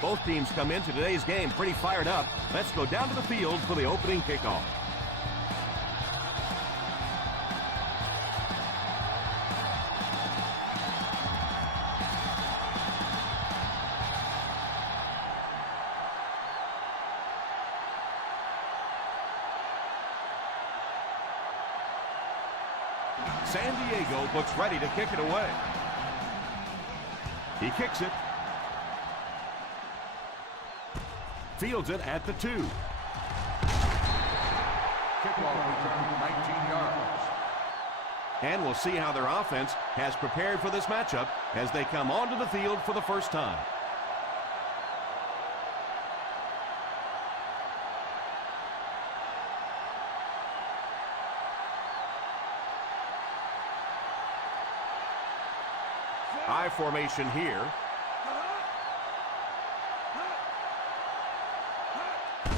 Both teams come into today's game pretty fired up. Let's go down to the field for the opening kickoff. San Diego looks ready to kick it away. He kicks it. Fields it at the 2. Kickoff return 19 yards. And we'll see how their offense has prepared for this matchup as they come onto the field for the first time. I formation here.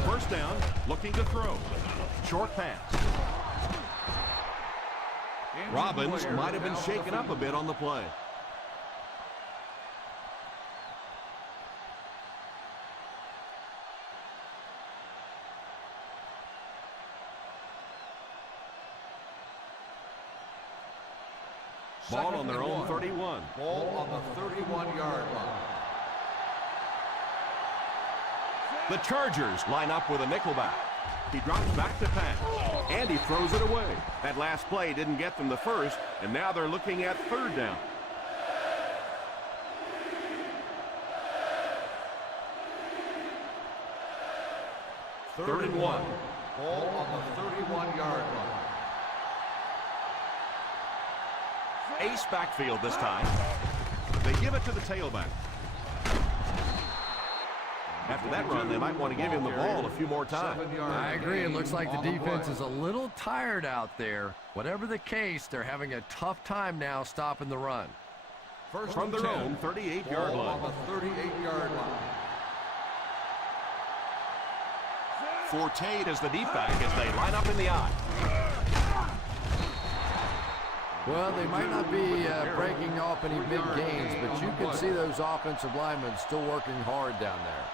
First down, looking to throw. Short pass. Robbins might have been shaken up a bit on the play. Ball on their own 31. Ball on the 31-yard line. The Chargers line up with a nickelback. He drops back to pass, and he throws it away. That last play didn't get them the first, and now they're looking at third down. Third and 1. Ball on the 31-yard line. Ace backfield this time. They give it to the tailback. After that run, they might want to give him the ball a few more times. I agree. It looks like the defense is a little tired out there. Whatever the case, they're having a tough time now stopping the run. First from their own 38-yard line. On the 38-yard line. Forte is the deep back as they line up in the I. Well, they might not be breaking off any big gains, but you can see those offensive linemen still working hard down there.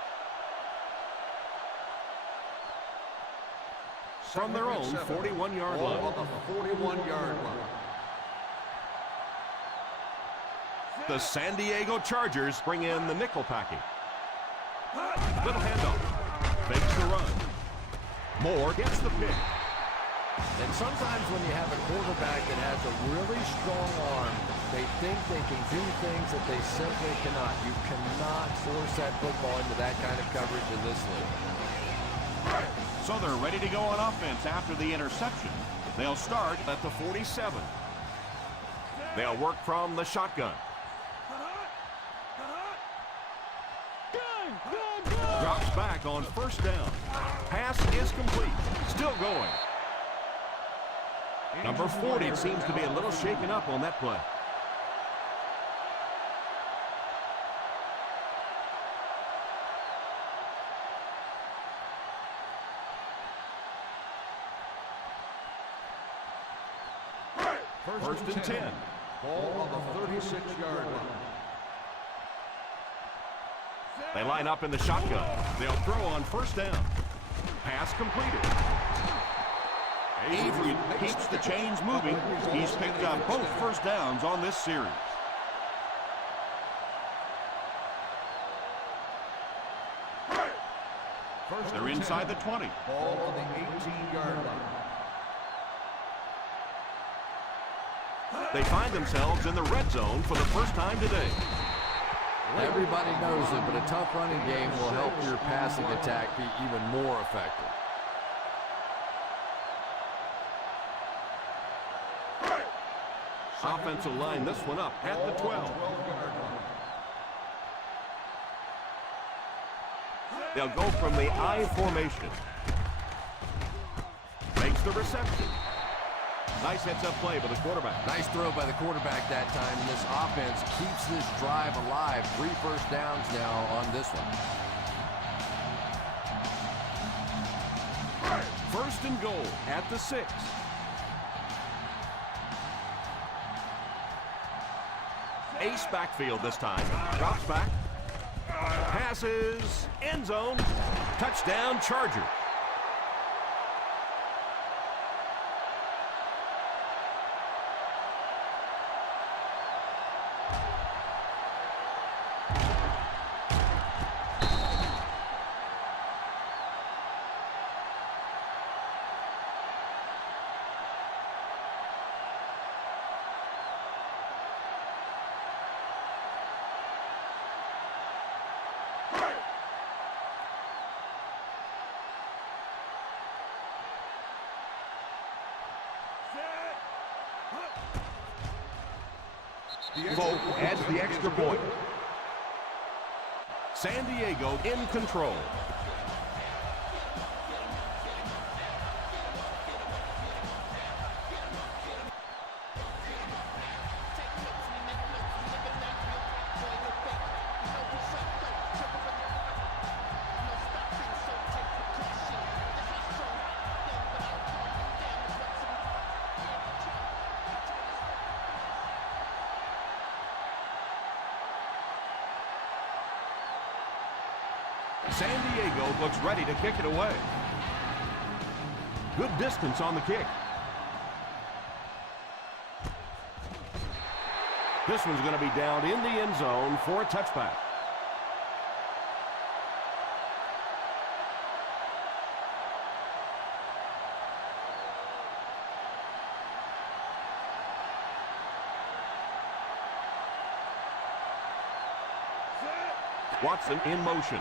From their own 41-yard line. On the 41-yard line. The San Diego Chargers bring in the nickel packing. Little handoff. Fakes the run. Moore gets the pick. And sometimes when you have a quarterback that has a really strong arm, they think they can do things that they simply cannot. You cannot force that football into that kind of coverage in this league. So they're ready to go on offense after the interception. They'll start at the 47. They'll work from the shotgun. Drops back on first down. Pass is complete. Still going. Number 40 seems to be a little shaken up on that play. First and 10. Ball on the 36-yard line. They line up in the shotgun. They'll throw on first down. Pass completed. Avery keeps the chains moving. He's picked up both first downs on this series. They're inside the 20. Ball on the 18-yard line. They find themselves in the red zone for the first time today. Everybody knows it, but a tough running game will help your passing attack be even more effective. Offensive line this one up at the 12. They'll go from the I formation. Makes the reception. Nice heads-up play by the quarterback. Nice throw by the quarterback that time, and this offense keeps this drive alive. 3 first downs now on this one. First and goal at the 6. Ace backfield this time. Drops back. Passes. End zone. Touchdown, Chargers. Vogt adds the extra point. San Diego in control. San Diego looks ready to kick it away. Good distance on the kick. This one's going to be down in the end zone for a touchback. Watson in motion.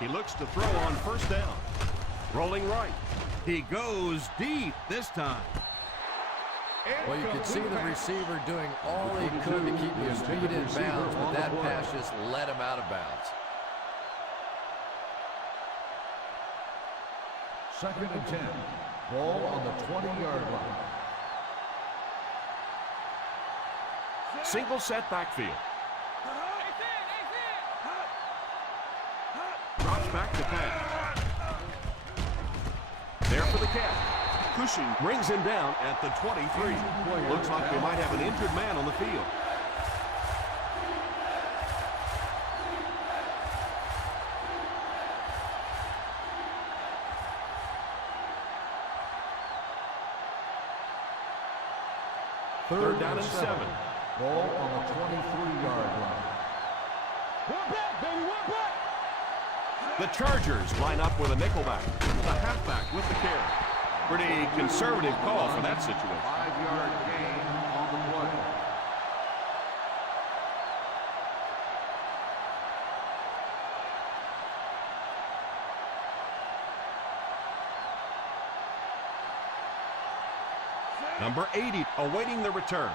He looks to throw on first down. Rolling right. He goes deep this time. Well, you could see the receiver doing all he could to keep his feet in bounds, but that pass just let him out of bounds. 2nd and 10. Ball on the 20-yard line. Single set backfield. Drops back to pass. There for the catch. Cushing brings him down at the 23. Looks like they might have an injured man on the field. Third down and 7. Ball on the 23-yard line. We're back, baby, we're back! The Chargers line up with a nickelback. The halfback with the carry. Pretty conservative call for that situation. 5-yard gain on the play. Number 80 awaiting the return.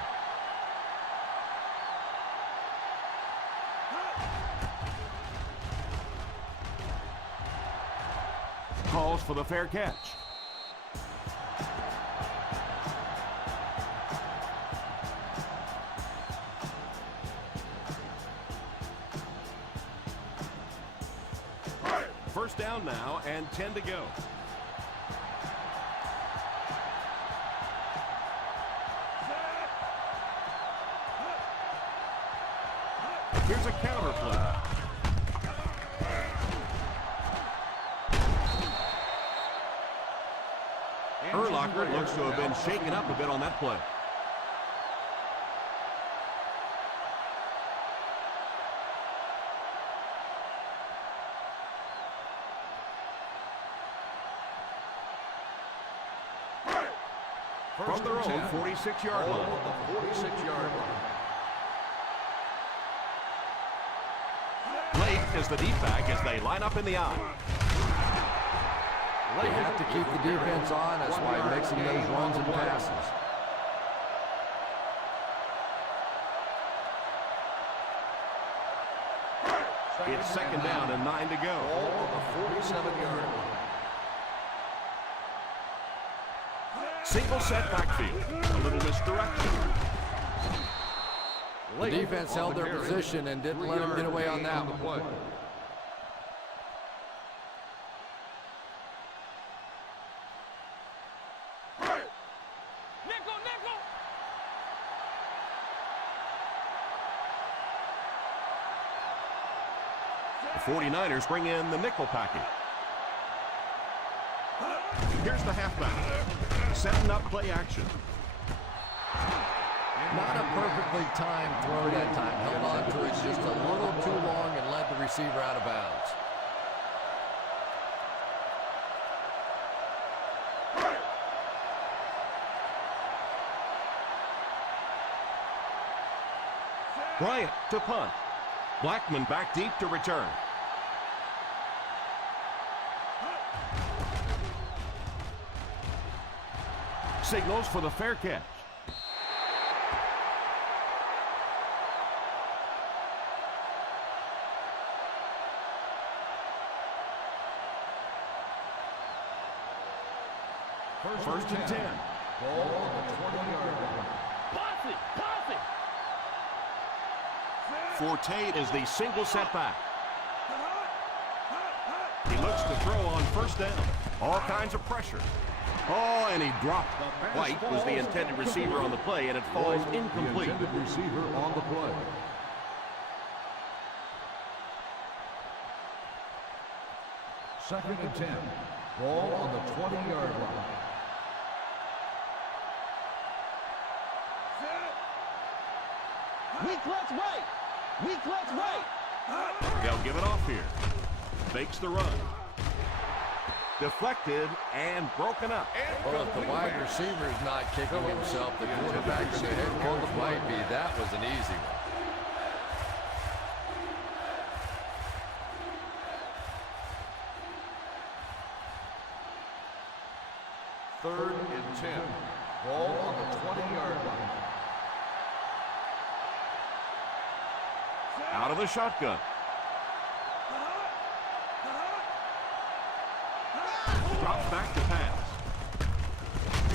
Calls for the fair catch. First down now and 10 to go. Here's a counter play. Urlacher looks to have been shaken up a bit on that play. from their own 46-yard line. On the 46-yard line. Late is the deep back as they line up in the eye. They have to keep the defense on. That's why mixing those runs and passes. It's second down and 9 to go. Ball on the 47-yard line. Single set backfield. A little misdirection. The defense held their position and didn't let them get away on that one. Nickel, nickel. The 49ers bring in the nickel package. Here's the halfback. Setting up play action. Not a perfectly timed throw that time. Held on to it just a little too long and led the receiver out of bounds. Bryant to punt. Blackman back deep to return. Signals for the fair catch. First and 10. Ball on the 20-yard line. Posse, posse. Forte is the single setback. He looks to throw on first down. All kinds of pressure. Oh, and he dropped. White was the intended receiver on the play, and it falls incomplete. The intended receiver on the play. Second and 10. Ball on the 20-yard line. Weak left right. Weak left right. They'll give it off here. Fakes the run. Deflected and broken up. Well, if the wide receiver's not kicking himself, the quarterback and the head coach might be. That was an easy one. Third and 10. Ball on the 20-yard line. Out of the shotgun. Drops back to pass.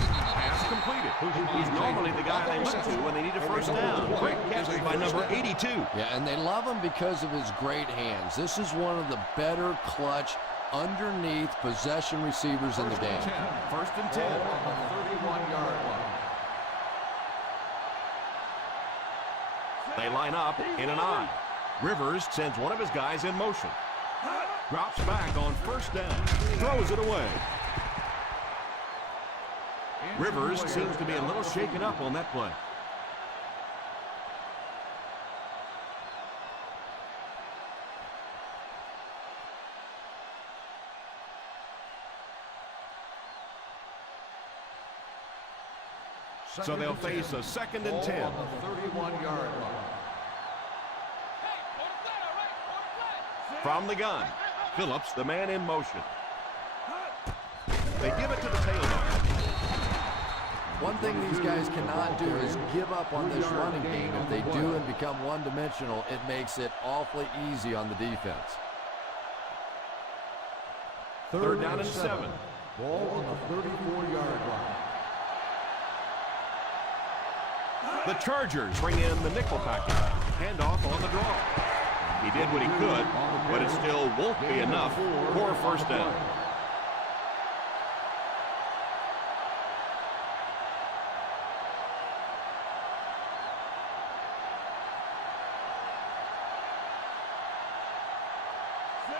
Pass completed. He's normally the guy they look to when they need a first down. Great catch by number 82. Yeah, and they love him because of his great hands. This is one of the better clutch underneath possession receivers in the game. First and 10. Ball on the 31-yard line. They line up in an I. Rivers sends one of his guys in motion. Drops back on first down. Throws it away. Rivers seems to be a little shaken up on that play. So they'll face a second and 10. On the 31-yard line. From the gun, Phillips, the man in motion. They give it to the tailback. One thing these guys cannot do is give up on this running game. If they do and become one-dimensional, it makes it awfully easy on the defense. Third down and 7. Ball on the 34-yard line. The Chargers bring in the nickel package. Handoff on the draw. He did what he could, but it still won't be enough for a first down.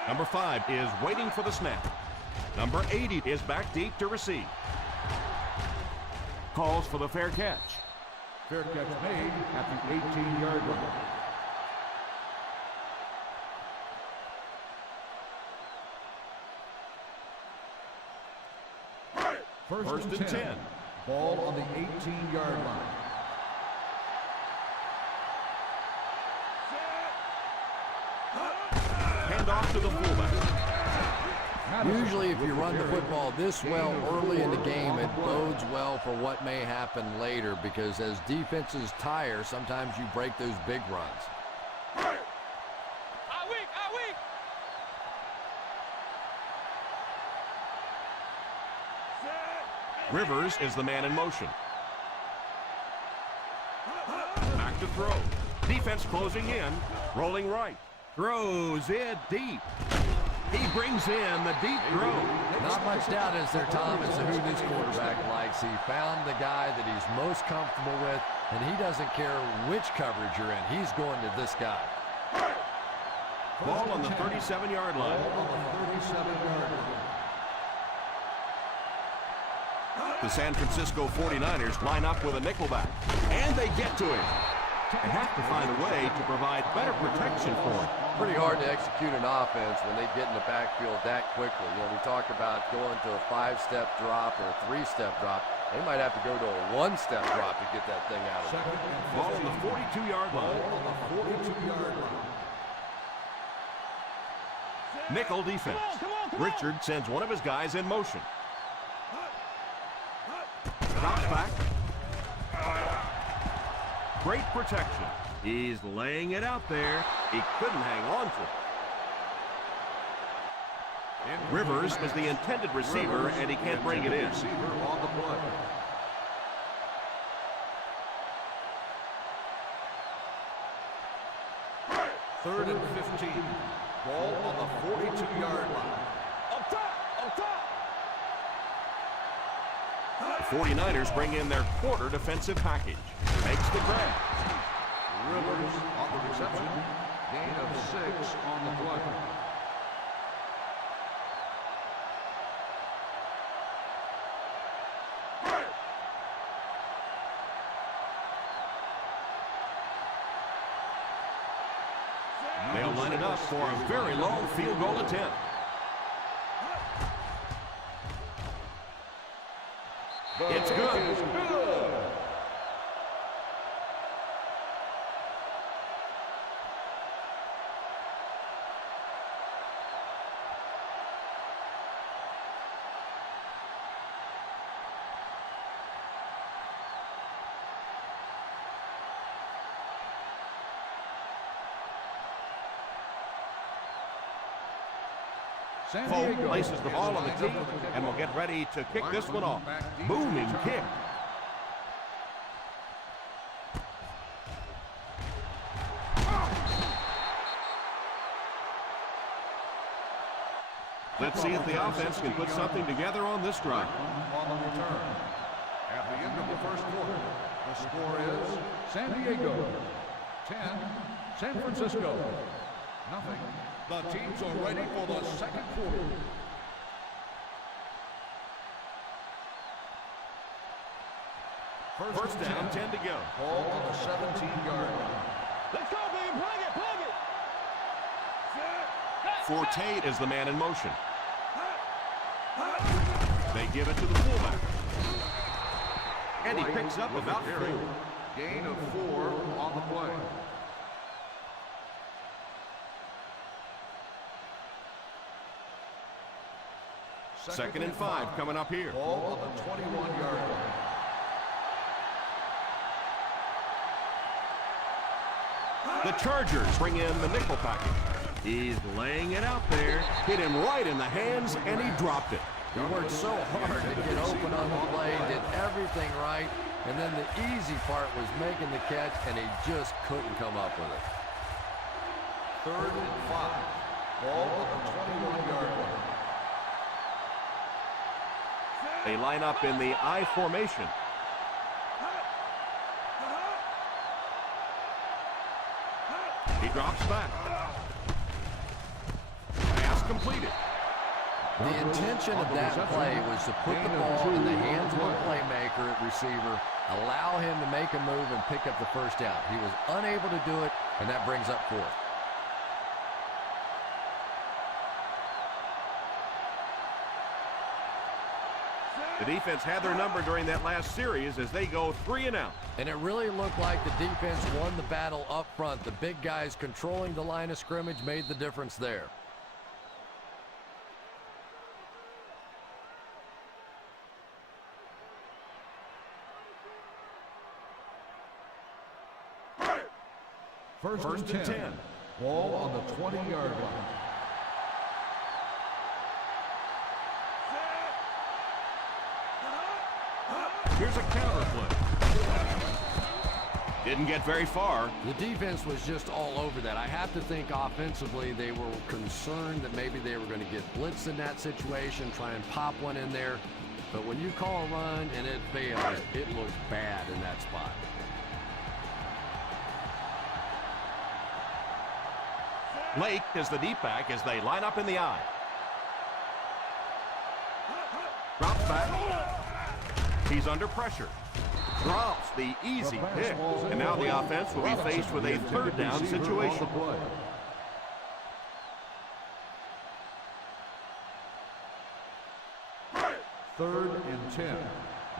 Number 5 is waiting for the snap. Number 80 is back deep to receive. Calls for the fair catch. Fair catch made at the 18-yard line. First and 10. Ball on the 18-yard line. Hand off to the fullback. Usually if you run the football this well early in the game, it bodes well for what may happen later, because as defenses tire, sometimes you break those big runs. Rivers is the man in motion. Back to throw. Defense closing in. Rolling right. Throws it deep. He brings in the deep throw. Not much doubt, is there, Tom, as to who this quarterback likes. He found the guy that he's most comfortable with, and he doesn't care which coverage you're in. He's going to this guy. Ball on the 37-yard line. Ball on the 37-yard line. The San Francisco 49ers line up with a nickelback, and they get to him. They have to find a way to provide better protection for him. Pretty hard to execute an offense when they get in the backfield that quickly. You know, we talk about going to a 5-step drop or a 3-step drop. They might have to go to a 1-step drop to get that thing out of there. Ball on the 42-yard line. Ball on the 42-yard line. Nickel defense. Richard sends one of his guys in motion. Drops back. Great protection. He's laying it out there. He couldn't hang on to it. Rivers is the intended receiver, and he can't bring it in. Receiver on the play. Third and 15. Ball on the 42-yard line. Up top! Up top! The 49ers bring in their quarter defensive package. Makes the grab. Rivers on the reception. Gain of 6 on the play. They'll line it up for a very long field goal attempt. It's good. Foe places the ball on the tee and will get ready to kick this one off. Booming kick. Let's see if the offense can put something together on this drive. On the return. At the end of the first quarter, the score is San Diego 10, San Francisco nothing. The teams are ready for the second quarter. First down, 10 to go. Ball on the 17-yard line. Let's go, baby! Plug it! Plug it! Forte is the man in motion. They give it to the fullback. And he picks up about 4. Gain of 4 on the play. Second and 5 coming up here. Ball on the 21-yard line. The Chargers bring in the nickel package. He's laying it out there. Hit him right in the hands, and he dropped it. He worked so hard to get open on the play, did everything right, and then the easy part was making the catch, and he just couldn't come up with it. Third and 5. Ball on the 21-yard line. They line up in the I formation. He drops back. Pass completed. The intention of that play was to put the ball in the hands of a playmaker at receiver, allow him to make a move and pick up the first down. He was unable to do it, and that brings up 4th. The defense had their number during that last series as they go 3 and out. And it really looked like the defense won the battle up front. The big guys controlling the line of scrimmage made the difference there. First and 10. Ball on the 20-yard line. Here's a counter play. Didn't get very far. The defense was just all over that. I have to think offensively they were concerned that maybe they were going to get blitzed in that situation, try and pop one in there. But when you call a run and it fails, it looks bad in that spot. Lake is the deep back as they line up in the I. Drops back. He's under pressure. Drops the easy pick. And now the offense will be faced with a third down situation. Third and 10.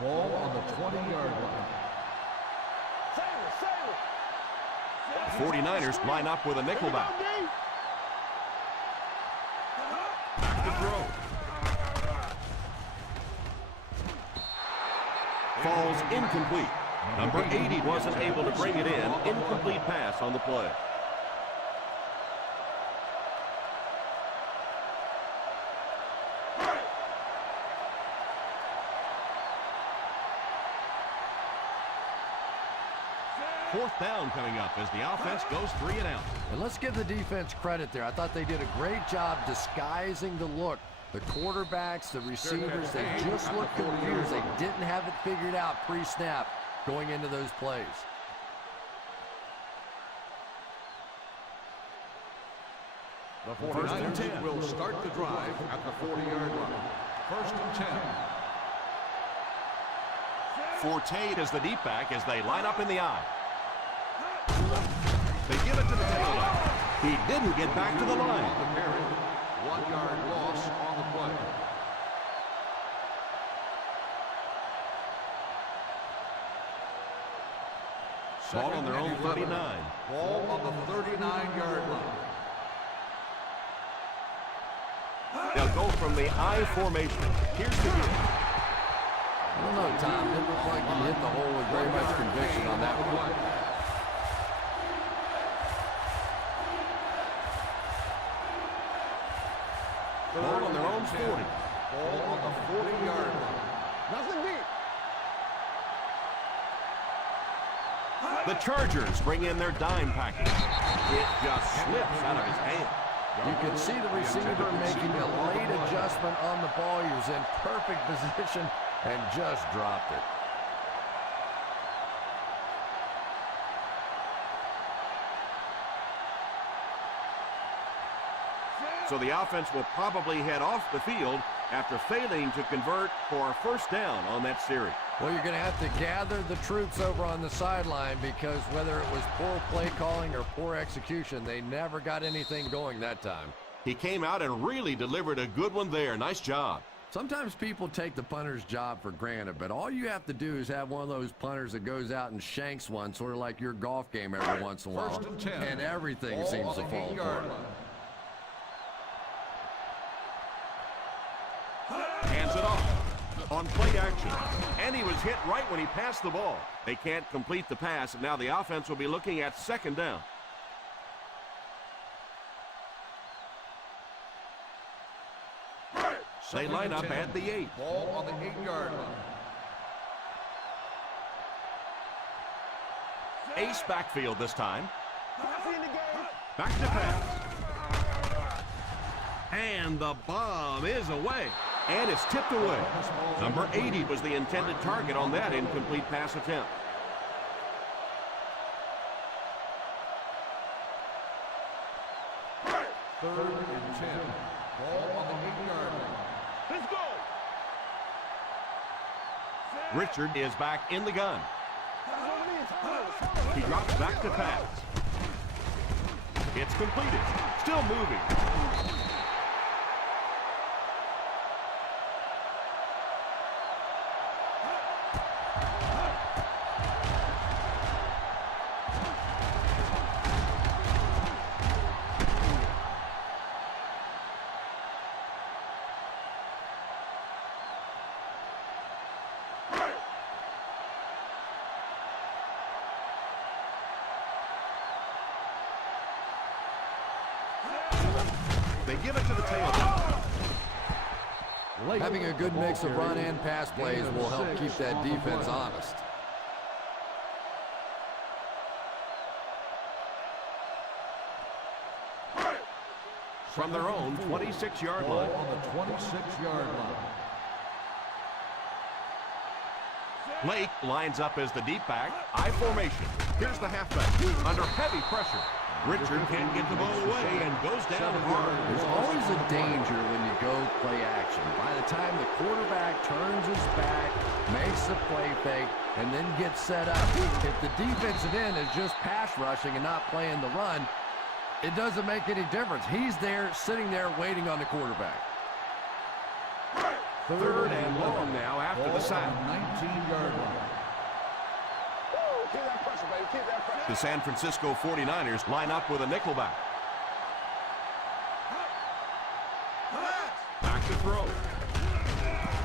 Ball on the 20-yard line. 49ers line up with a nickel back. Back to throw. Falls incomplete. Number 80 wasn't able to bring it in. Incomplete pass on the play. Fourth down coming up as the offense goes 3 and out. And let's give the defense credit there. I thought they did a great job disguising the look. The quarterbacks, the receivers, they just looked confused. They didn't have it figured out pre-snap going into those plays. The 49ers will start the drive at the 40-yard line. First and 10. Forte is the deep back as they line up in the I. They give it to the tailback. He didn't get back to the line. 1-yard loss on the play. Ball on their own 39. Ball on the 39-yard line. They'll go from the I formation. Here's the give. I don't know, Tom. It looked like he hit the hole with very much conviction on that one. Ball on their own 40. Ball on the 40-yard line. Nothing deep. The Chargers bring in their dime package. It just slips out of his hand. You can see the receiver making a late adjustment on the ball. He was in perfect position and just dropped it. So the offense will probably head off the field after failing to convert for a first down on that series. Well, you're going to have to gather the troops over on the sideline because whether it was poor play calling or poor execution, they never got anything going that time. He came out and really delivered a good one there. Nice job. Sometimes people take the punter's job for granted, but all you have to do is have one of those punters that goes out and shanks one, sort of like your golf game every once in a while, First and 10. and everything Ball seems on to the fall 8-yard apart. line. Hands it off on play action. And he was hit right when he passed the ball. They can't complete the pass, and now the offense will be looking at second down. They line up at the 8. Ball on the 8-yard line. Ace backfield this time. Passing the game. Back to pass. And the bomb is away. And it's tipped away. Number 80 was the intended target on that incomplete pass attempt. Third and 10. Ball on the 8-yard line. Let's go. Richard is back in the gun. He drops back to pass. It's completed. Still moving. They give it to the tailback. Having a good mix of run and pass plays will help keep that defense honest. From their own 26-yard line. On the 26-yard line. Lake lines up as the deep back. I formation. Here's the halfback. Under heavy pressure. Richard can't get the ball away and goes down hard. There's always a danger when you go play action. By the time the quarterback turns his back, makes the play fake, and then gets set up, if the defensive end is just pass rushing and not playing the run, it doesn't make any difference. He's there, sitting there, waiting on the quarterback. Third and long now after the sack. 19-yard line. Keep that pressure, baby. Keep that pressure. The San Francisco 49ers line up with a nickelback. Back to throw.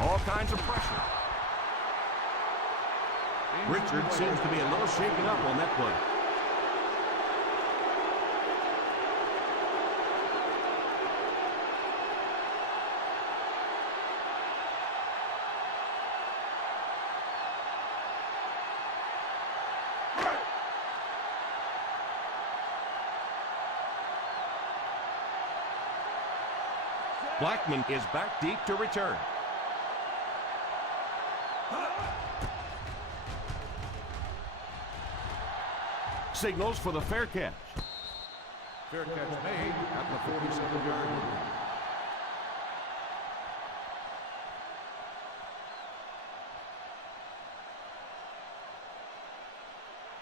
All kinds of pressure. Richard seems to be a little shaken up on that play. Blackman is back deep to return. Signals for the fair catch. Fair catch made at the 47-yard line.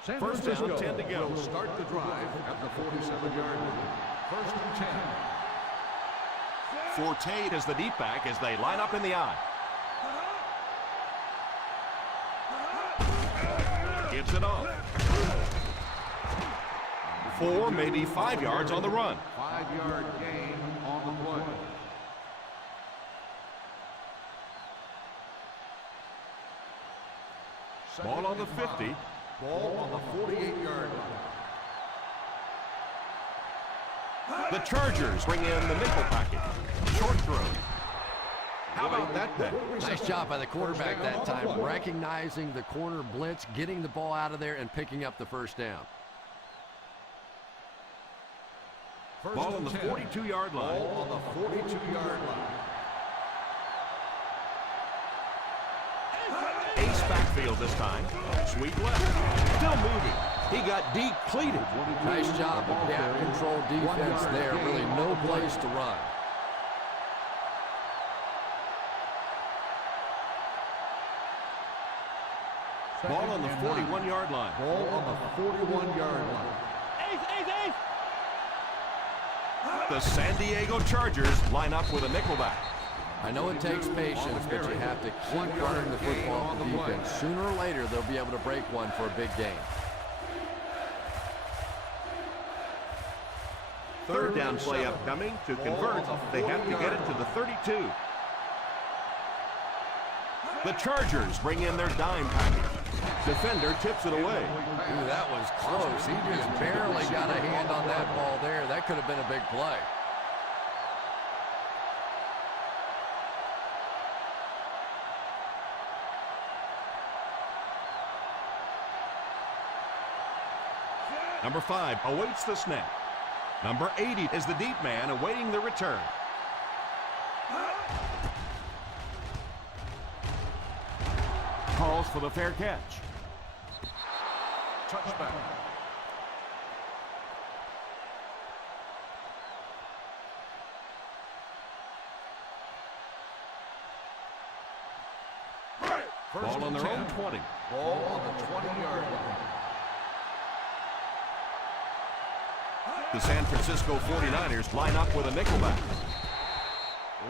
San First down, Francisco 10 to go. will start the drive at the 47-yard line. First and 10. Forte is the deep back as they line up in the I. Gives it off. 4, maybe 5 yards on the run. 5-yard gain on the play. Ball on the 50. Ball on the 48-yard line. The Chargers bring in the nickel package. Short throw. How about that then? Nice job by the quarterback that time, recognizing the corner blitz, getting the ball out of there, and picking up the first down. Ball on the 42-yard line. Ball on the 42-yard line. Ace backfield this time. Sweep left. Still moving. He got depleted. Nice job of gap control defense there. Really no place to run. Ball on the 41-yard line. Ball on the 41-yard line. Ace. The San Diego Chargers line up with a nickelback. I know it takes patience, but you have to keep running the football to defense. Sooner or later, they'll be able to break one for a big game. Third down play upcoming. To convert, they have to get it to the 32. The Chargers bring in their dime package. Defender tips it away. Ooh, that was close. He just barely got a hand on that ball there. That could have been a big play. Number 5 awaits the snap. Number 80 is the deep man awaiting the return. Calls for the fair catch. Touchback. Ball on their own 20. Ball on the 20-yard line. The San Francisco 49ers line up with a nickelback.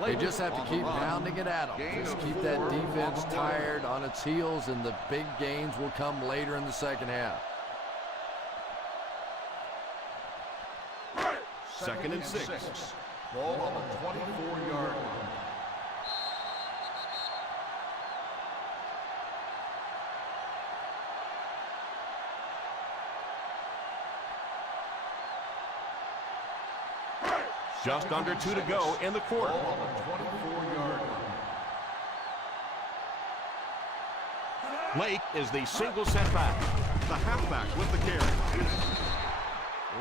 They just have to keep pounding it at them. Just keep that defense tired on its heels, and the big gains will come later in the second half. Second and 6. Ball on the 24-yard line. Just under 2 to go in the quarter. Ball on the 24-yard line. Lake is the single setback. The halfback with the carry.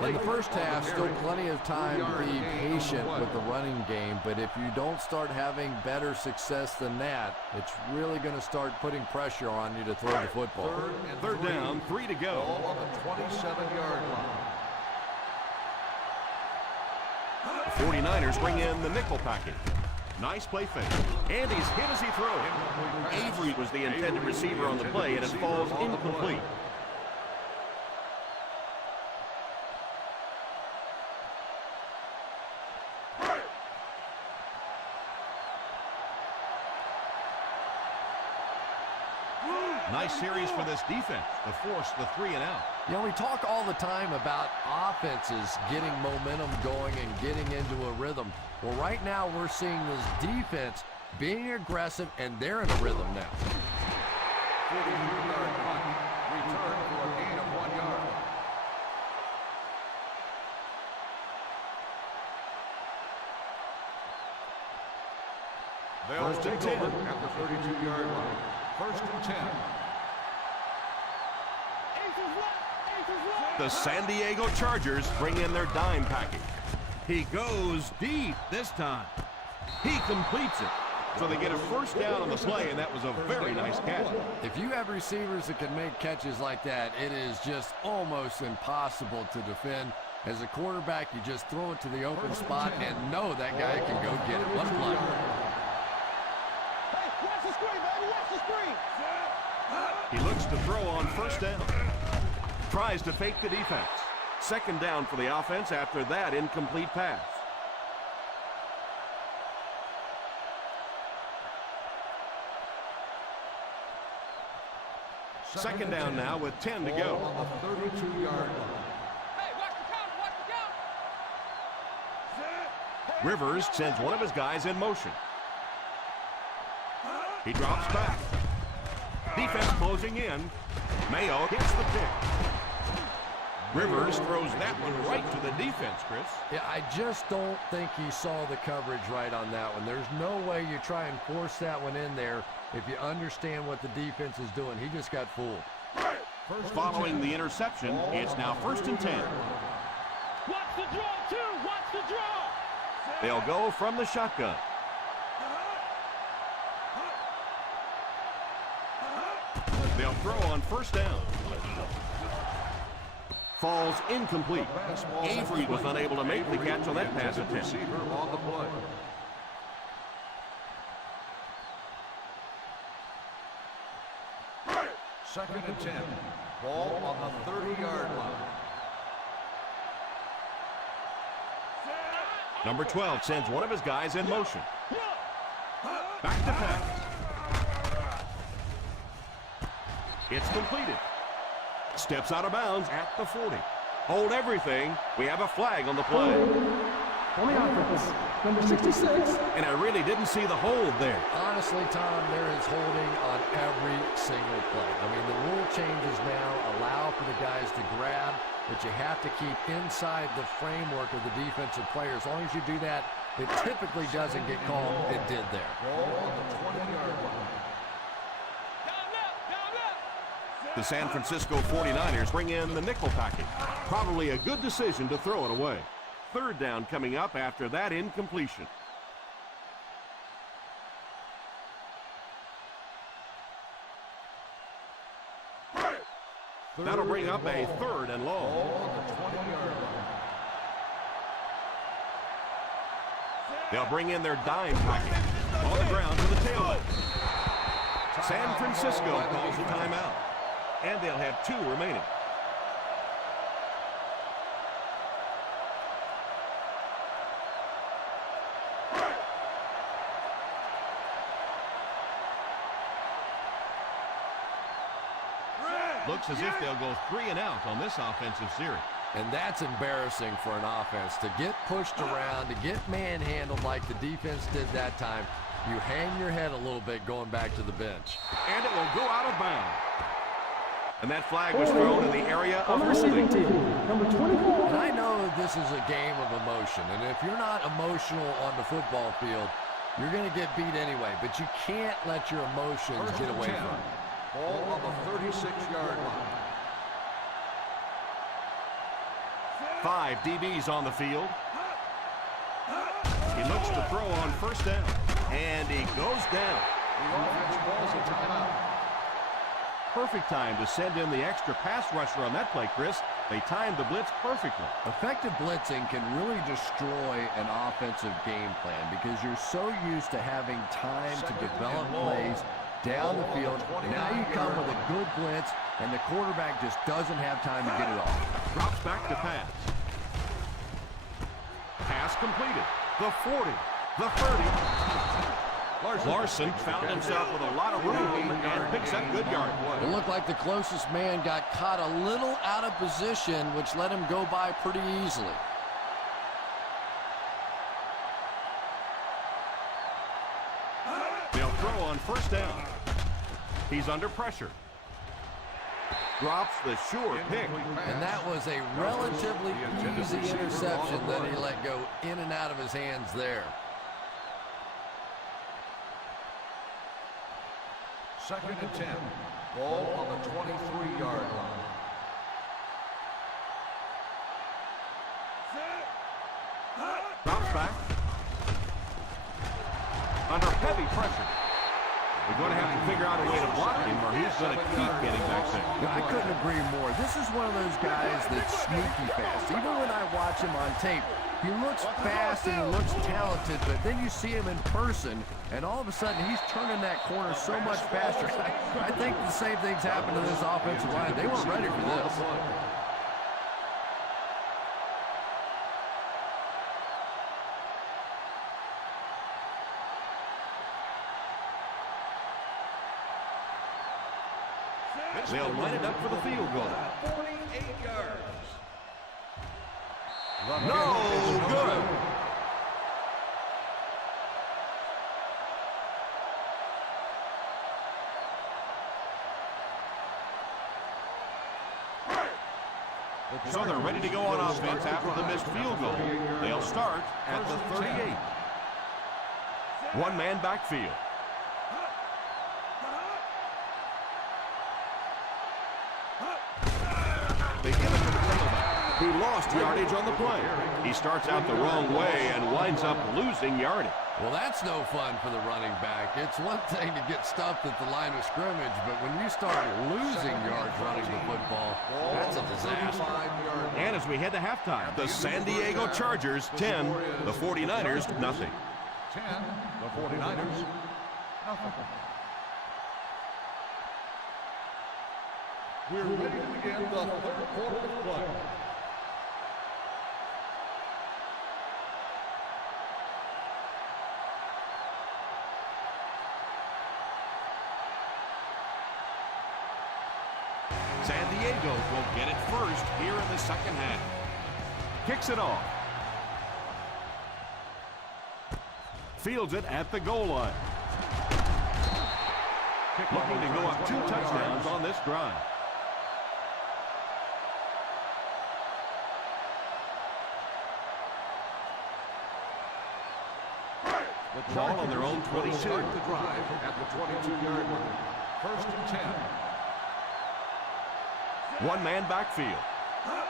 In the first half, still plenty of time to be patient with the running game, but if you don't start having better success than that, it's really going to start putting pressure on you to throw the football. Third down, 3 to go. Ball on the 27-yard line. The 49ers bring in the nickel package. Nice play fake. And he's hit as he throws. Avery was the intended receiver on the play, and it falls incomplete. Nice series for this defense to force the 3 and out. You know, we talk all the time about offenses getting momentum going and getting into a rhythm. Well, right now we're seeing this defense being aggressive, and they're in a rhythm now. 42-yard punt. Return for a gain of 1 yard. They'll take over at the 32-yard line. First and 10. The San Diego Chargers bring in their dime package. He goes deep this time. He completes it. So they get a first down on the play, and that was a very nice catch. If you have receivers that can make catches like that, it is just almost impossible to defend. As a quarterback, you just throw it to the open spot and know that guy can go get it. One play. Hey, watch the screen, baby, watch the screen. He looks to throw on first down. Tries to fake the defense. Second down for the offense after that incomplete pass. Second down now with 10 to go. On the 32-yard line. Hey, watch the count, watch the count. Rivers sends one of his guys in motion. He drops back. Defense closing in. Mayo hits the pick. Rivers throws that one right to the defense, Chris. Yeah, I just don't think he saw the coverage right on that one. There's no way you try and force that one in there if you understand what the defense is doing. He just got fooled. Following the interception, it's now first and 10. Watch the draw, too, watch the draw. They'll go from the shotgun. They'll throw on first down. Falls incomplete. Avery was unable to make the catch on that pass attempt. Receiver on the play. Second and 10. Ball on the 30-yard line. Number 12 sends one of his guys in motion. Back to pass. It's completed. Steps out of bounds at the 40. Hold everything. We have a flag on the play. On the offense, number 66. And I really didn't see the hold there. Honestly, Tom, there is holding on every single play. I mean, the rule changes now allow for the guys to grab, but you have to keep inside the framework of the defensive player. As long as you do that, it typically doesn't get called. It did there. Ball on the 20-yard line. The San Francisco 49ers bring in the nickel package. Probably a good decision to throw it away. Third down coming up after that incompletion. That'll bring up a third and long. Ball on the 20-yard line. They'll bring in their dime package. On the ground to the tailback. San Francisco calls a timeout. And they'll have 2 remaining. Looks as if they'll go 3 and out on this offensive series. And that's embarrassing for an offense. To get pushed around, to get manhandled like the defense did that time, you hang your head a little bit going back to the bench. And it will go out of bounds. And that flag was thrown in the area of holding. Number 24. And I know this this is a game of emotion. And if you're not emotional on the football field, you're going to get beat anyway. But you can't let your emotions get away from you. Ball on the 36-yard line. 5 DBs on the field. He looks to throw on first down, and he goes down. The offense calls a timeout. Perfect time to send in the extra pass rusher on that play, Chris. They timed the blitz perfectly. Effective blitzing can really destroy an offensive game plan because you're so used to having time to develop plays down the field. Now you come with a good blitz, and the quarterback just doesn't have time to get it off. Drops back to pass. Pass completed. The 40, the 30. Larson found himself with a lot of room and picks up good yard. It looked like the closest man got caught a little out of position, which let him go by pretty easily. They'll throw on first down. He's under pressure. Drops the sure pick. And that was a relatively easy interception that he let go in and out of his hands there. Second and 10. Ball on the 23-yard line. Drops back. Under heavy pressure. They're going to have to figure out a way to block him or he's going to keep getting back there. Yeah, I couldn't agree more. This is one of those guys that's sneaky fast. Even when I watch him on tape, he looks fast and he looks talented, but then you see him in person, and all of a sudden he's turning that corner so much faster. I think the same thing's happened to this offensive line. They weren't ready for this. They'll line it up for the field goal. 48 yards. No good. So they're ready to go on offense after the missed field goal. They'll start at the 38. One-man backfield. They give it to the tailback, who lost yardage on the play. He starts out the wrong way and winds up losing yardage. Well, that's no fun for the running back. It's one thing to get stuffed at the line of scrimmage, but when you start losing yards running the football, that's a disaster. And as we head to halftime, the San Diego Chargers 10, the 49ers nothing. 10, the 49ers, nothing. We're ready to begin the third quarter of play. San Diego will get it first here in the second half. Kicks it off. Fields it at the goal line. Looking to go up 2 touchdowns on this drive. The Ball on their own 22. Start the drive at the 22-yard line. First and 10. One-man backfield.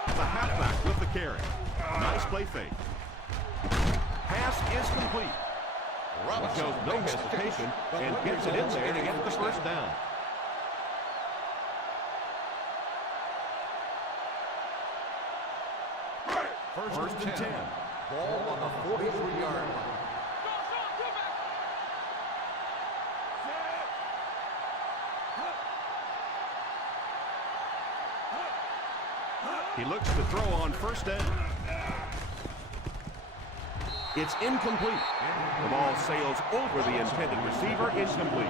The halfback with the carry. Nice play fake. Pass is complete. Shows no hesitation and gets it in there to get the first down. First and 10. Ball on the 43-yard line. He looks to throw on first down. It's incomplete. The ball sails over the intended receiver, incomplete.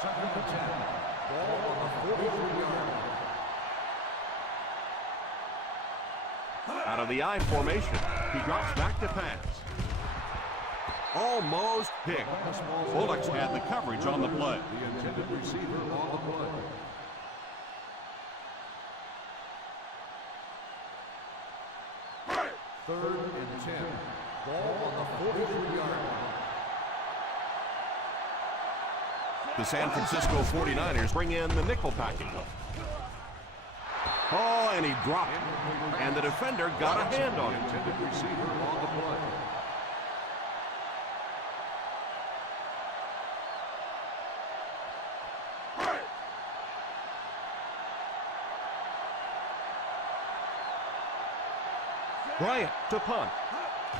Second and 10. Ball on the 43-yard line. Out of the I formation, he drops back to pass. Almost picked. Bullocks had the coverage on the play. The intended receiver on the play. Third and 10. Ball on the 43-yard line. The San Francisco 49ers bring in the nickel package. Oh, and he dropped it. And the defender got a hand on it. Intended receiver on the play. Bryant to punt.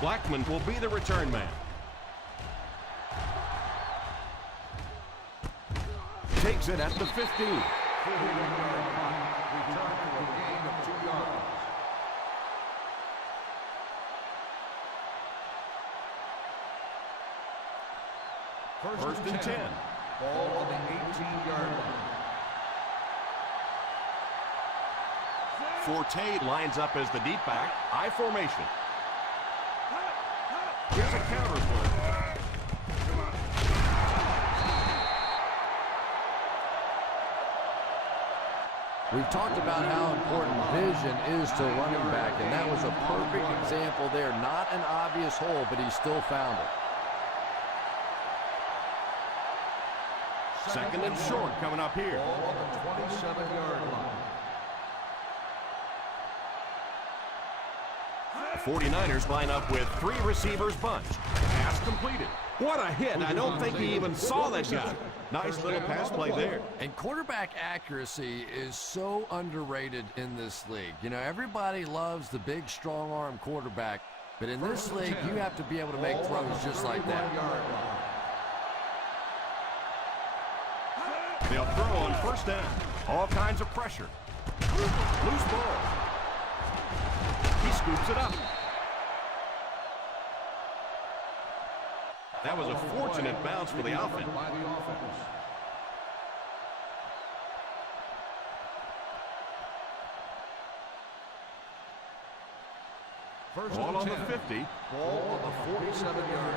Blackman will be the return man. Takes it at the 15. 41-yard punt. Return for a gain of 2 yards. First and 10. Ball on the 18-yard line. Forte lines up as the deep back. I formation. Here's a counter play. We've talked about how important vision is to running back, and that was a perfect example there. Not an obvious hole, but he still found it. Second and short coming up here. Ball on the 27-yard line. 49ers line up with 3 receivers bunch. Pass completed. What a hit. I don't think he even saw that guy. Nice little pass play there. And quarterback accuracy is so underrated in this league. You know, everybody loves the big, strong-arm quarterback, but in this league, you have to be able to make throws just like that. They'll throw on first down. All kinds of pressure. Loose ball. He scoops it up. That was a fortunate bounce for the offense. First Ball on the 10. 50. Ball on the 47-yard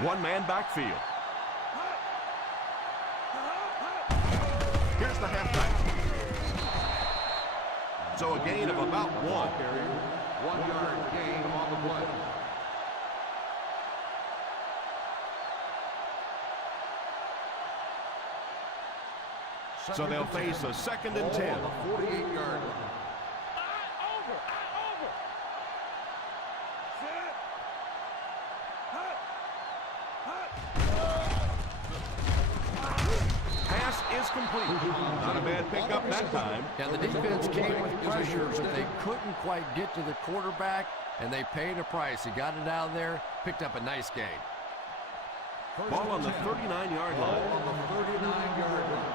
line. One-man backfield. Here's the halfback. So a gain of about 1. 1-yard gain on the play. So they'll face a second and 10. On the 48-yard line. Is complete. Not a bad pickup that time. And the defense came with pressure, but they couldn't quite get to the quarterback, and they paid a price. He got it out of there, picked up a nice gain. Ball on the 39-yard line. On the 39-yard line.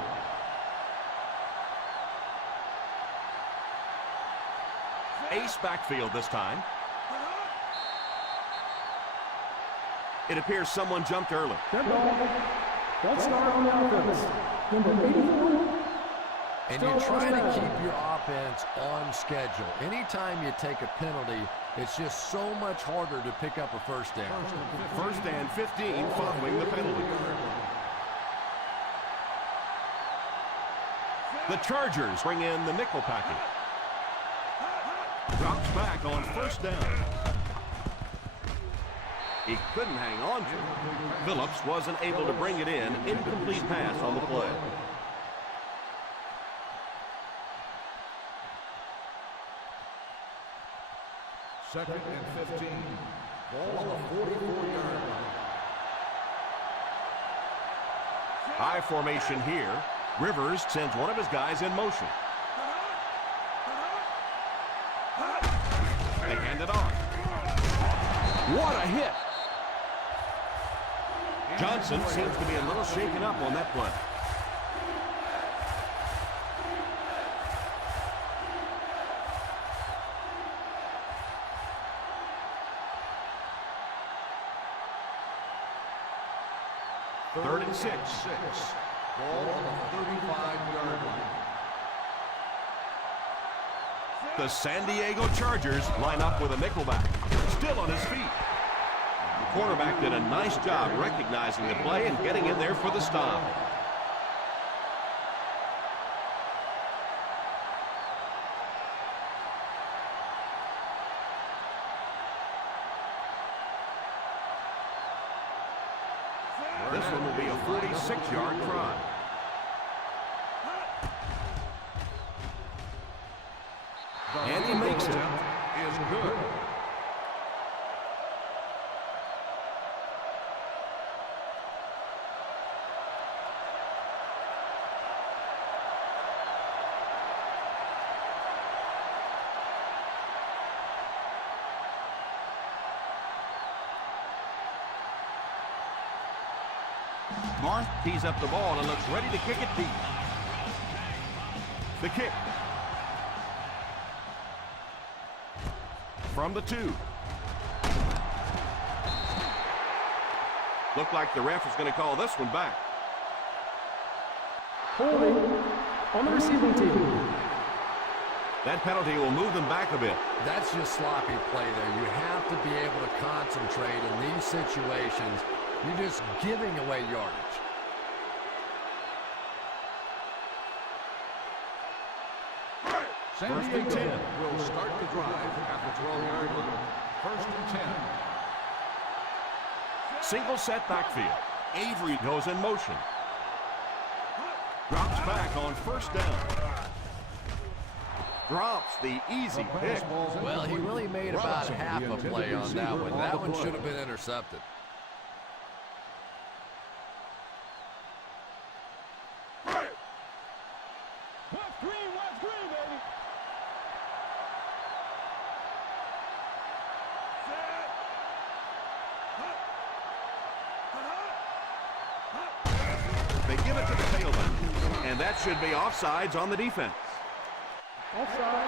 Ace backfield this time. It appears someone jumped early. Let's start on the offense. Number 84. And you try to keep your offense on schedule. Anytime you take a penalty, it's just so much harder to pick up a first down. First and 15 following the penalty. The Chargers bring in the nickel package. Drops back on first down. He couldn't hang on to it. Phillips wasn't able to bring it in. Incomplete pass on the play. Second and 15. Ball on the 44-yard line. High formation here. Rivers sends one of his guys in motion. They hand it off. What a hit! Johnson seems to be a little shaken up on that play. Third and 6. Ball on the 35-yard line. The San Diego Chargers line up with a nickelback. still on his feet. The quarterback did a nice job recognizing the play and getting in there for the stop. This one will be a 46-yard try. And he makes it. Is good. Barth tees up the ball and looks ready to kick it deep. The kick. From the 2. Looked like the ref is going to call this one back. Holding on the receiving team. That penalty will move them back a bit. That's just sloppy play there. You have to be able to concentrate in these situations. You're just giving away yardage. San Diego will start the drive at the 12-yard line. First and 10. Single set backfield. Avery goes in motion. Drops back on first down. Drops the easy pick. Well, he really made about half a play on that one. That one should have been intercepted. West Green, baby. They give it to the tailback. And that should be offsides on the defense. Offside.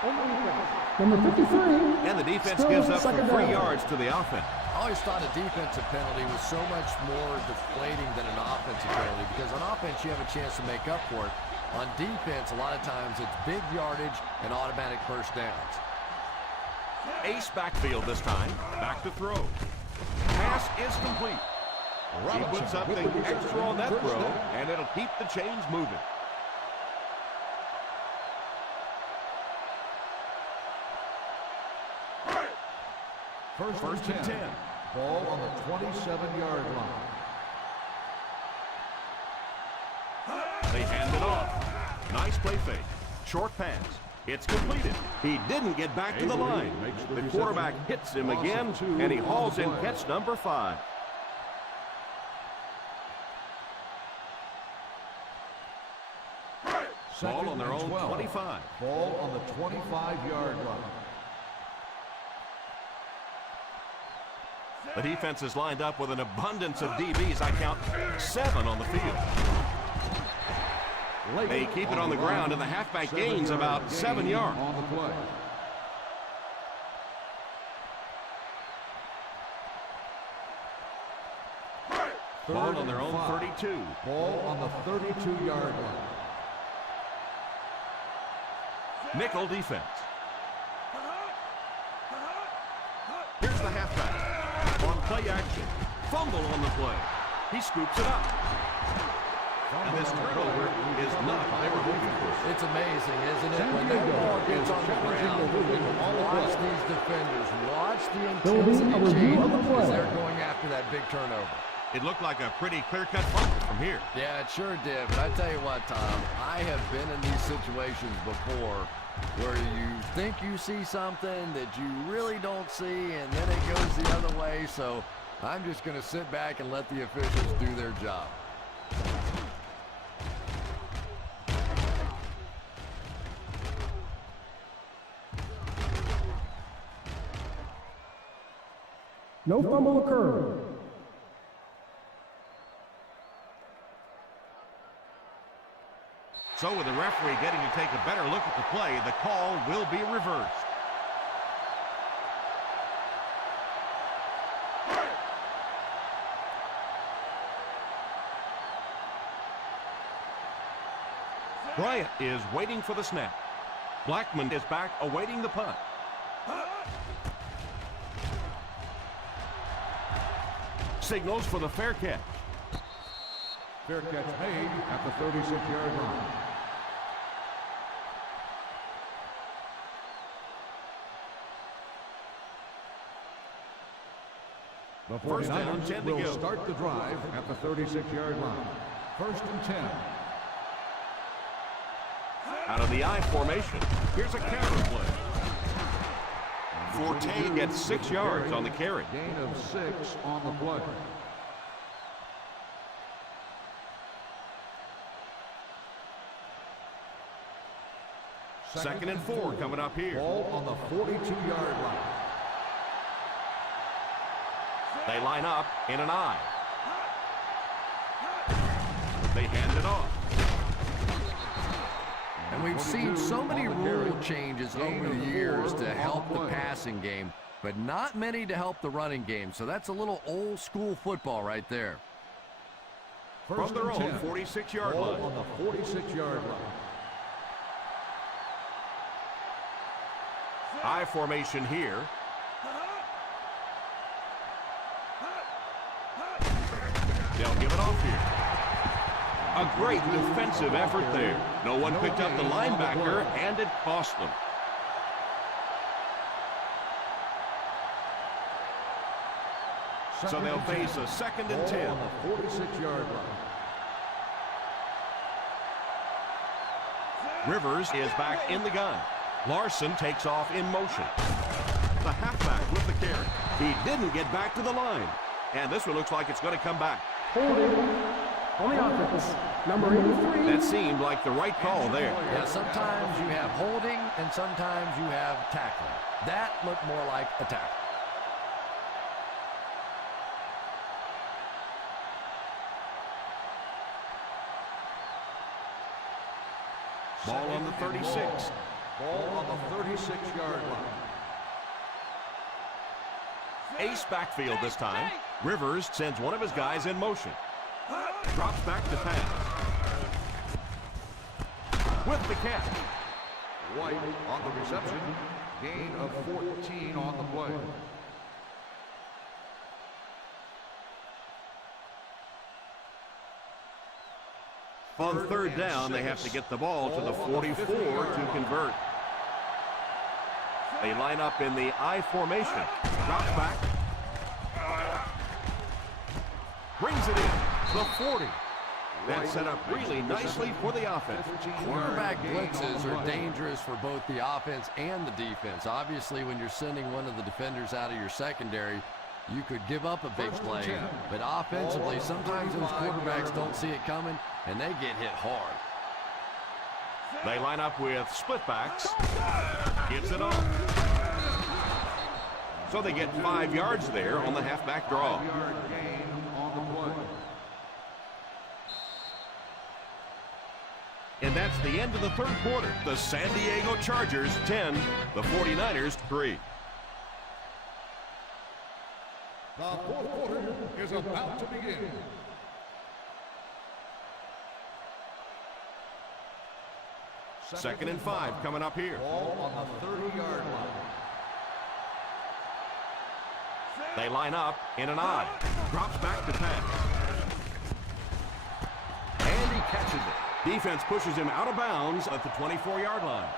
On the defense. Number 53. And the defense Still gives up second for 3 down. yards to the offense. I always thought a defensive penalty was so much more deflating than an offensive penalty because on offense you have a chance to make up for it. On defense, a lot of times it's big yardage and automatic first downs. Ace backfield this time. Back to throw. Pass is complete. He puts up the extra on that throw, and it'll keep the chains moving. First and 10. Ball on the 27-yard line. They hand it off. Nice play fake. Short pass. It's completed. He didn't get back to the line. The quarterback hits him again, and he hauls in catch number 5. Ball on their own 25. Ball on the 25-yard line. The defense is lined up with an abundance of DBs. I count 7 on the field. They keep it on the ground, and the halfback gains about 7 yards. On the play. Ball on their own 32. Ball on the 32-yard line. Nickel defense. Here's the halfback. On play action. Fumble on the play. He scoops it up. And this turnover is not what they were hoping for. It's amazing, isn't it? When that ball gets on the ground, watch these defenders. Watch the intensity change as they're going after that big turnover. It looked like a pretty clear-cut fumble from here. Yeah, it sure did. But I tell you what, Tom, I have been in these situations before where you think you see something that you really don't see, and then it goes the other way. So I'm just going to sit back and let the officials do their job. No fumble occurred. So with the referee getting to take a better look at the play, the call will be reversed. Bryant is waiting for the snap. Blackman is back awaiting the punt. signals for the fair catch. Fair catch made at the 36-yard line. The First down, 49ers 10 to will go. start the drive at the 36-yard line. First and 10. Out of the I formation, here's a counter play. Forte gets 6 yards on the carry. Gain of 6 on the play. Second and 4 coming up here. Ball on the 42-yard line. They line up in an I. They hand it off. And we've seen so many rule changes over the years to help the passing game, but not many to help the running game. So that's a little old school football right there. From their own 46-yard Ball line. on the 46-yard line. I formation here. They'll give it off here. A great defensive effort there. No one picked up the linebacker, and it cost them. So they'll face a second and 10. On the 46-yard line. Rivers is back in the gun. Larson takes off in motion. The halfback with the carry. He didn't get back to the line. And this one looks like it's going to come back. Holding on the offense. Number 83. That seemed like the right call there. Yeah, sometimes you have holding and sometimes you have tackling. That looked more like a tackle. Ball on the 36. Ball on the 36-yard line. Ace backfield this time. Rivers sends one of his guys in motion. Drops back to pass. With the catch. White on the reception. Gain of 14 on the play. On third down, they have to get the ball to the 44 to convert. They line up in the I formation. Drops back. Brings it in. The 40. That set up really nicely for the offense. Quarterback blitzes are dangerous for both the offense and the defense. Obviously, when you're sending one of the defenders out of your secondary, you could give up a big play. But offensively, sometimes those quarterbacks don't see it coming, and they get hit hard. They line up with split backs. Gives it off. So they get 5 yards there on the halfback draw. 5-yard gain on the play. And that's the end of the third quarter. The San Diego Chargers 10, the 49ers 3. The fourth quarter is about to begin. Second and 5 coming up here. Ball on the 30-yard line. They line up in an I. Drops back to pass. And he catches it. Defense pushes him out of bounds at the 24-yard line.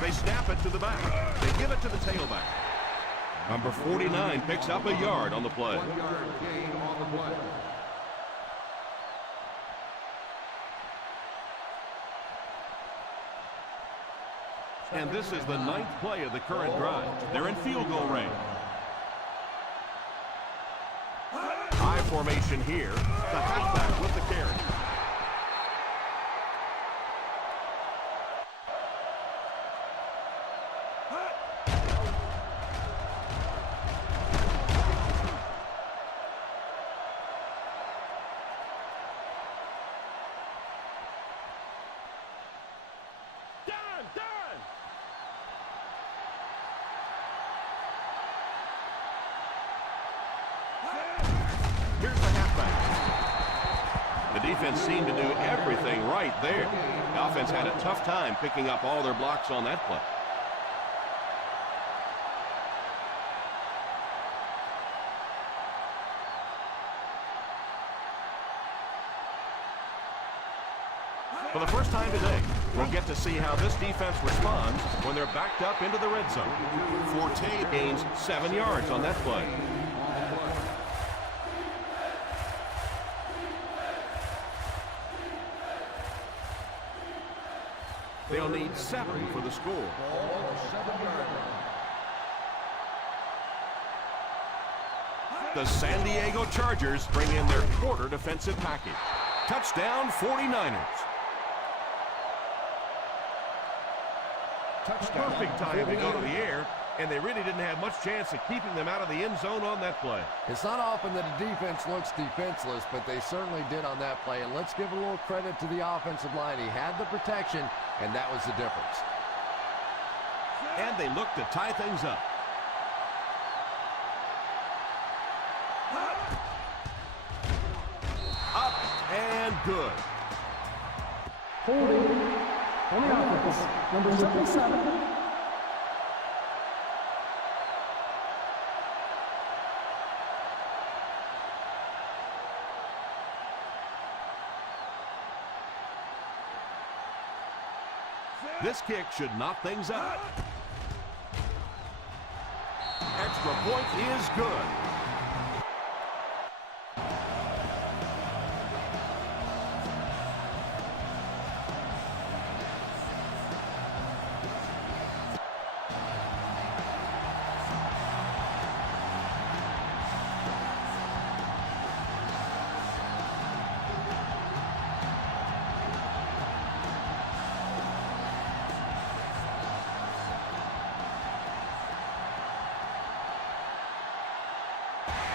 They snap it to the back. They give it to the tailback. Number 49 picks up a yard on the play. 1-yard gain on the play. And this is the 9th play of the current drive. They're in field goal range. I formation here. The halfback with the carry. defense seemed to do everything right there. The offense had a tough time picking up all their blocks on that play. For the first time today, we'll get to see how this defense responds when they're backed up into the red zone. Forte gains 7 yards on that play. They'll need 7 for the score. The San Diego Chargers bring in their quarter defensive package. Touchdown 49ers. Perfect time to go to the air, and they really didn't have much chance of keeping them out of the end zone on that play. It's not often that a defense looks defenseless, but they certainly did on that play. And let's give a little credit to the offensive line. He had the protection, and that was the difference. And they look to tie things up. Up and good. Holding on the offense, number 77. This kick should knock things up. Extra point is good.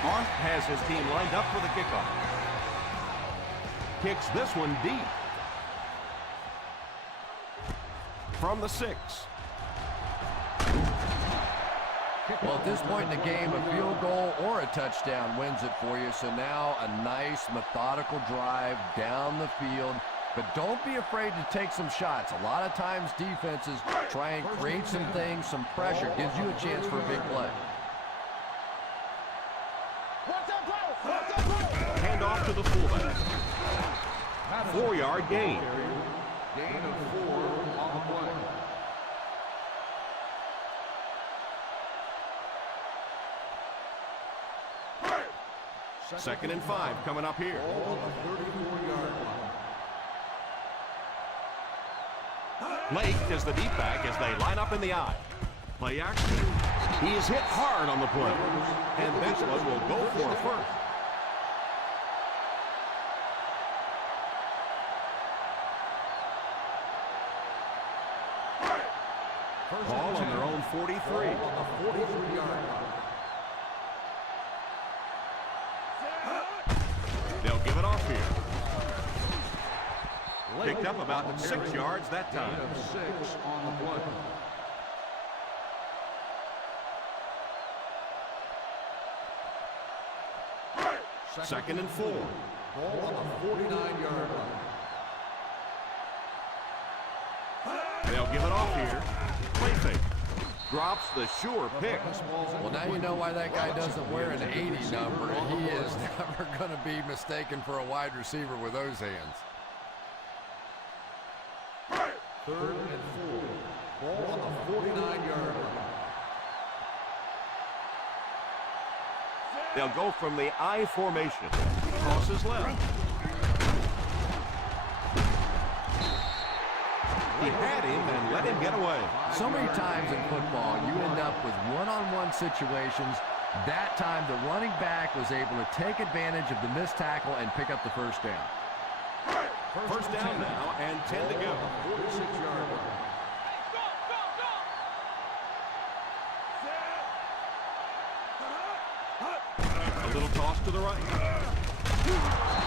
Arth has his team lined up for the kickoff. Kicks this one deep. From the 6. Well, at this point in the game, a field goal or a touchdown wins it for you. So now a nice methodical drive down the field. But don't be afraid to take some shots. A lot of times defenses try and create some things, some pressure. Gives you a chance for a big play. Hand off to the fullback. 4-yard gain. Gain of 4 on the play. Second and 5 coming up here. Ball on the 34-yard line. Lake is the deep back as they line up in the eye. Play action. He is hit hard on the play. And Benchland will go for a first. Ball on their own 43. On the 43-yard line. They'll give it off here. Picked up about 6 yards that time. Gain of 6 on the play. Second and 4. Ball on the 49-yard line. They'll give it off here. Play fake. Drops the sure pick. Well, now you know why that guy doesn't wear an 80 number. He is never going to be mistaken for a wide receiver with those hands. Third and 4. Ball on the 49-yard line. They'll go from the I formation. Crosses left. He had him and let him get away. So many times in football, you end up with one-on-one situations. That time, the running back was able to take advantage of the missed tackle and pick up the first down. First down now and 10 to go. 46-yard line. A little toss to the right.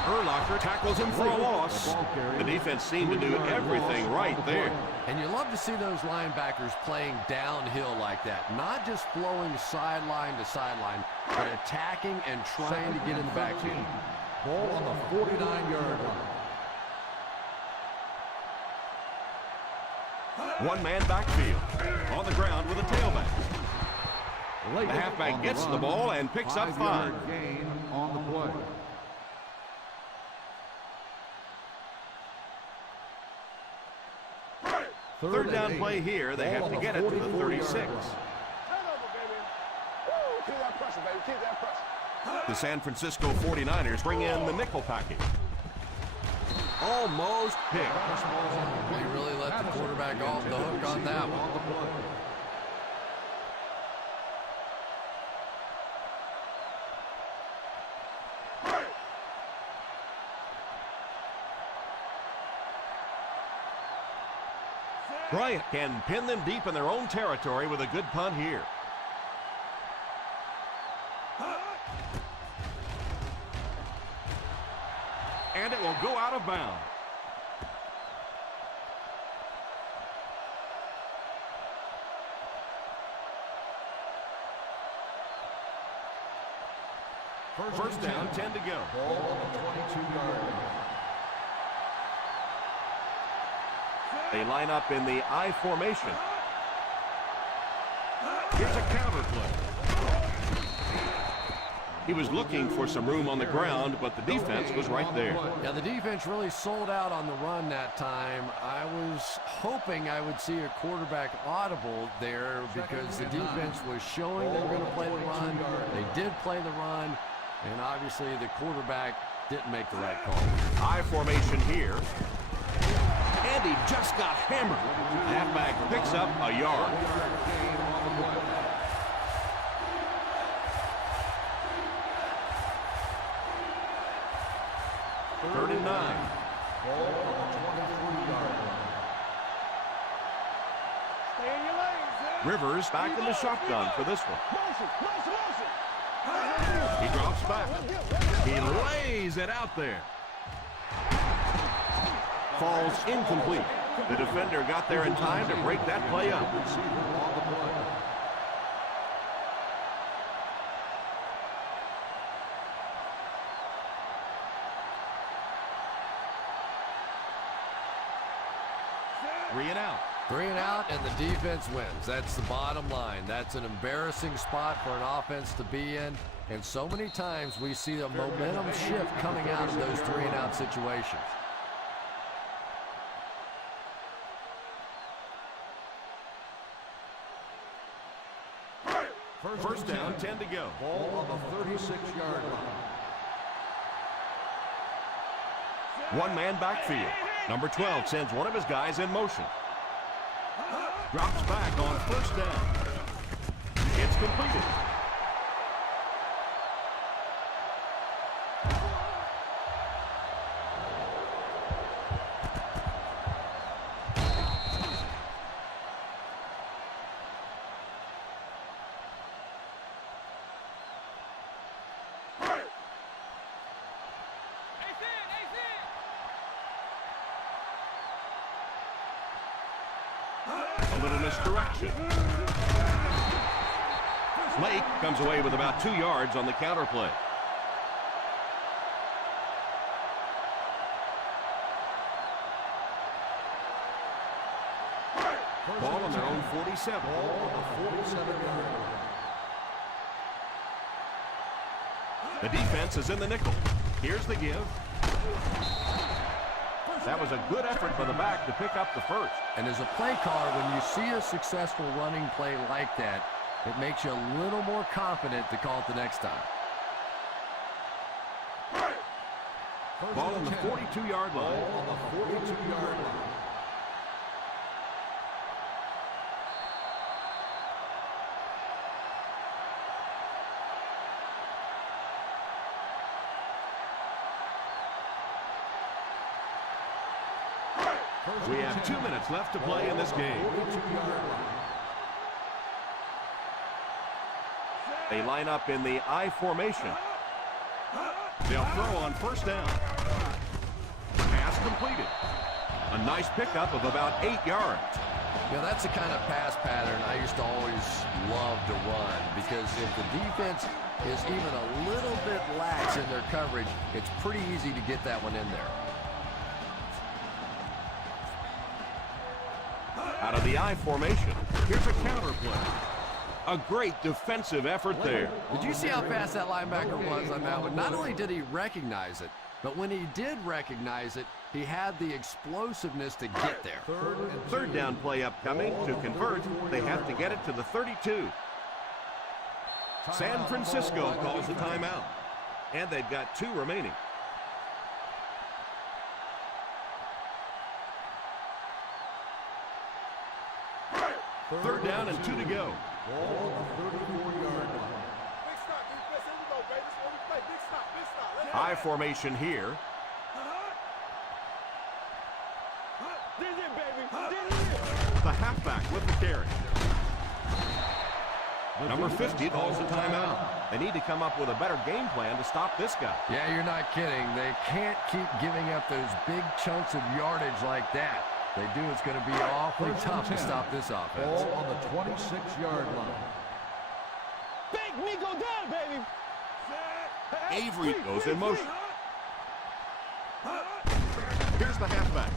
Urlacher tackles him for a loss. The defense seemed to do everything right there. And you love to see those linebackers playing downhill like that. Not just flowing sideline to sideline, but attacking and trying to get in the backfield. Ball on the 49-yard line. One man backfield. On the ground with a tailback. The halfback gets the ball and picks up 5. Gain on the play. Third down play here. They have to get it to the 36. The San Francisco 49ers bring in the nickel package. Almost picked. They really let the quarterback off the hook on that one. Bryant can pin them deep in their own territory with a good punt here. And it will go out of bounds. First down, 10 to go. Ball on the 22-yard line. They line up in the I formation. Here's a counter play. He was looking for some room on the ground, but the defense was right there. Yeah, the defense really sold out on the run that time. I was hoping I would see a quarterback audible there because the defense was showing they were going to play the run. They did play the run, and obviously the quarterback didn't make the right call. I formation here. And he just got hammered. Halfback picks up a yard. Third and 9. Rivers back in the shotgun for this one. He drops back. He lays it out there. Falls incomplete. The defender got there in time to break that play up. Three and out. 3 and out, and the defense wins. That's the bottom line. That's an embarrassing spot for an offense to be in. And so many times we see the momentum shift coming out of those 3 and out situations. First down, 10 to go. Ball on the 36-yard line. One man backfield. Number 12 sends one of his guys in motion. Drops back on first down. It's completed. A little misdirection. Lake comes away with about 2 yards on the counter play. Ball on their own 47. The defense is in the nickel. Here's the give. That was a good effort by the back to pick up the first. And as a play caller, when you see a successful running play like that, it makes you a little more confident to call it the next time. Ball on the 42-yard line. We have 2 minutes left to play in this game. They line up in the I formation. They'll throw on first down. Pass completed. A nice pickup of about 8 yards. Yeah, that's the kind of pass pattern I used to always love to run, because if the defense is even a little bit lax in their coverage, it's pretty easy to get that one in there. Out of the I formation. Here's a counter play. A great defensive effort there. Did you see how fast that linebacker was on that one? Not only did he recognize it, but when he did recognize it, he had the explosiveness to get there. Third down play upcoming. To convert, they have to get it to the 32. San Francisco calls a timeout. And they've got 2 remaining. Third down and 2 to go. I formation here. The halfback with the carry. Number 50 calls a timeout. They need to come up with a better game plan to stop this guy. Yeah, you're not kidding. They can't keep giving up those big chunks of yardage like that. They do, it's going to be awfully tough to stop this offense. Ball on the 26-yard line. Make me go down, baby. Avery goes in motion. Here's the halfback.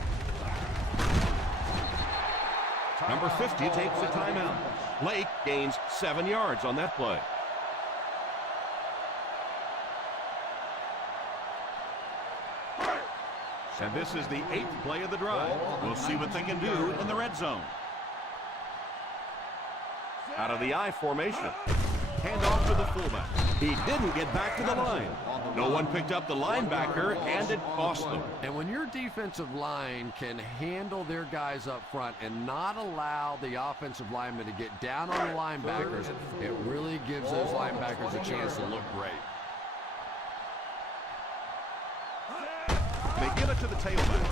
Number 50 takes a timeout. Lake gains 7 yards on that play. And this is the 8th play of the drive. We'll see what they can do in the red zone. Out of the I formation. Hand off to the fullback. He didn't get back to the line. No one picked up the linebacker, and it cost them. And when your defensive line can handle their guys up front and not allow the offensive linemen to get down on the linebackers, it really gives those linebackers a chance to look great. They give it to the tailback.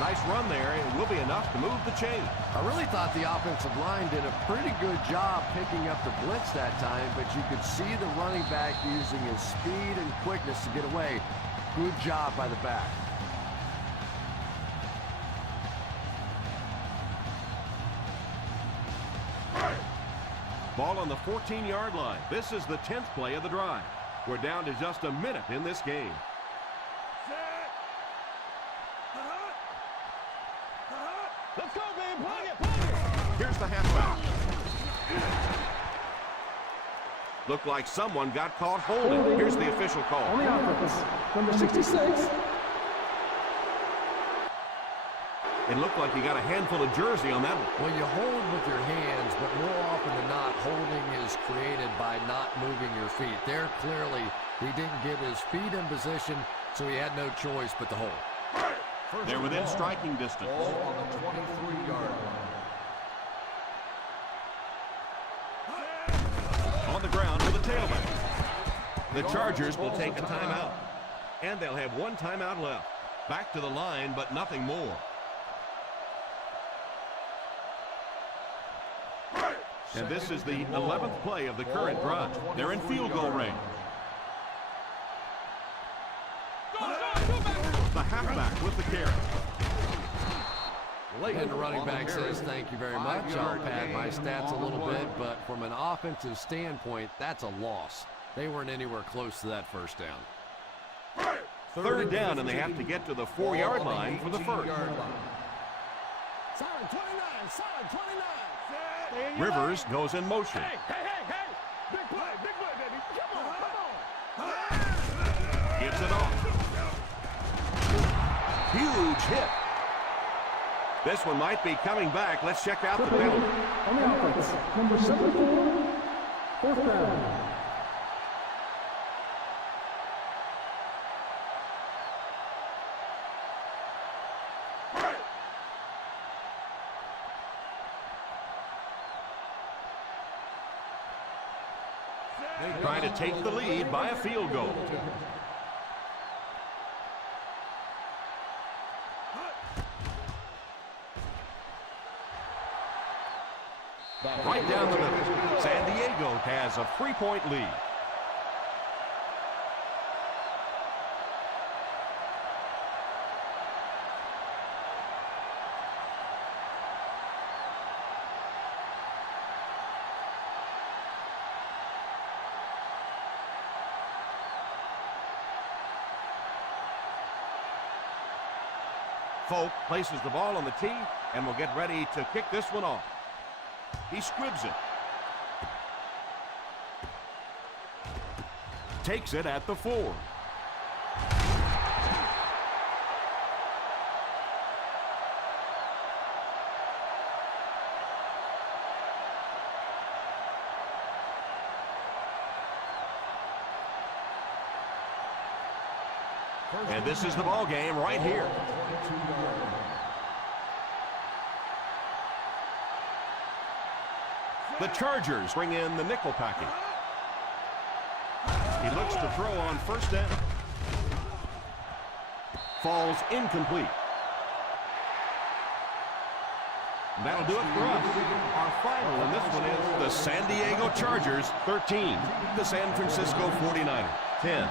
Nice run there, and it will be enough to move the chain. I really thought the offensive line did a pretty good job picking up the blitz that time, but you could see the running back using his speed and quickness to get away. Good job by the back. Ball on the 14-yard line. This is the 10th play of the drive. We're down to just a minute in this game. Let's go, man. Plug it. Here's the halfback. Looked like someone got caught holding. Here's the official call. On the offense, number 66. It looked like he got a handful of jersey on that one. Well, you hold with your hands, but more often than not, holding is created by not moving your feet. There, clearly, he didn't get his feet in position, so he had no choice but to hold. They're within striking distance. Ball on the 23-yard line. On the ground with the tailback. The Chargers will take a timeout. And they'll have 1 timeout left. Back to the line, but nothing more. And this is the 11th play of the current drive. They're in field goal range. The halfback with the carry. And the running back says, thank you very much. I'll pad my stats a little bit, but from an offensive standpoint, that's a loss. They weren't anywhere close to that first down. Third down, and they have to get to the 4-yard line for the first. Solid 29, solid 29. Rivers goes in motion. Hey. Big play, baby. Come on. Gets it off. Huge hit. This one might be coming back. Let's check out the penalty. On the offense, number 74, 4th down. Trying to take the lead by a field goal. Right down the middle. San Diego has a 3-point lead. Folk places the ball on the tee and will get ready to kick this one off. He squibs it. Takes it at the 4. And this is the ball game right here. The Chargers bring in the nickel package. He looks to throw on first down. Falls incomplete. And that'll do it for us. Our final in this one is the San Diego Chargers 13, the San Francisco 49ers 10.